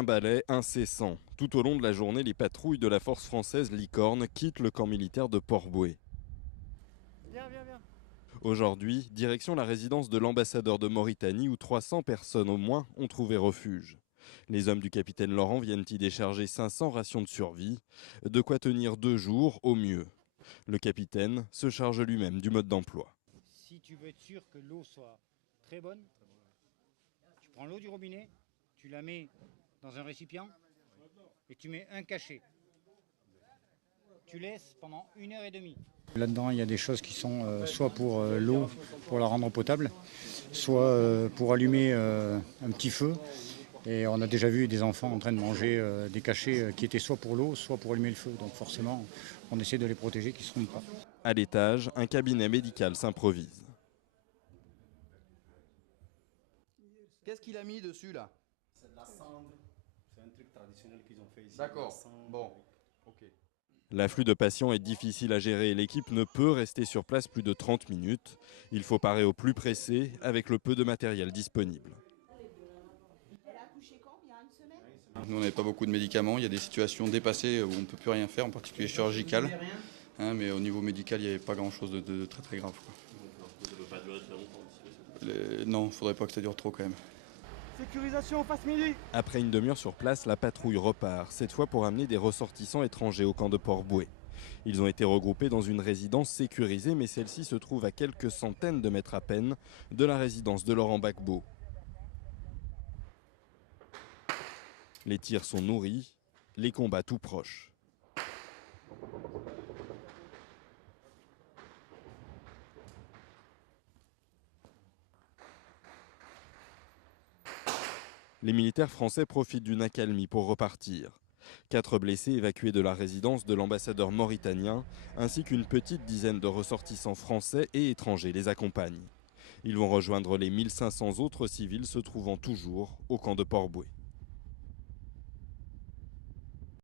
Un balai incessant. Tout au long de la journée, les patrouilles de la force française Licorne quittent le camp militaire de Port-Bouët. Viens. Aujourd'hui, direction la résidence de l'ambassadeur de Mauritanie où 300 personnes au moins ont trouvé refuge. Les hommes du capitaine Laurent viennent y décharger 500 rations de survie, de quoi tenir 2 jours au mieux. Le capitaine se charge lui-même du mode d'emploi. Si tu veux être sûr que l'eau soit très bonne, tu prends l'eau du robinet, tu la mets dans un récipient et tu mets un cachet. Tu laisses pendant 1h30. Là-dedans, il y a des choses qui sont soit pour l'eau, pour la rendre potable, soit pour allumer un petit feu. Et on a déjà vu des enfants en train de manger des cachets qui étaient soit pour l'eau, soit pour allumer le feu. Donc forcément, on essaie de les protéger, qu'ils ne se trompent pas. À l'étage, un cabinet médical s'improvise. Qu'est-ce qu'il a mis dessus là? C'est de la cendre. C'est un truc traditionnel qu'ils ont fait ici. D'accord, bon, ok. L'afflux de patients est difficile à gérer et l'équipe ne peut rester sur place plus de 30 minutes. Il faut parer au plus pressé avec le peu de matériel disponible. Elle a accouché quand? Il y a une semaine? Nous on n'avait pas beaucoup de médicaments, il y a des situations dépassées où on ne peut plus rien faire, en particulier chirurgical. Mais au niveau médical, il n'y avait pas grand chose de très très grave, quoi. Ça ne peut pas durer très longtemps. Non, il ne faudrait pas que ça dure trop quand même. Sécurisation face midi. Après une demi-heure sur place, la patrouille repart, cette fois pour amener des ressortissants étrangers au camp de Port-Bouët. Ils ont été regroupés dans une résidence sécurisée, mais celle-ci se trouve à quelques centaines de mètres à peine de la résidence de Laurent Gbagbo. Les tirs sont nourris, les combats tout proches. Les militaires français profitent d'une accalmie pour repartir. 4 blessés évacués de la résidence de l'ambassadeur mauritanien, ainsi qu'une petite dizaine de ressortissants français et étrangers les accompagnent. Ils vont rejoindre les 1500 autres civils se trouvant toujours au camp de Port-Bouët.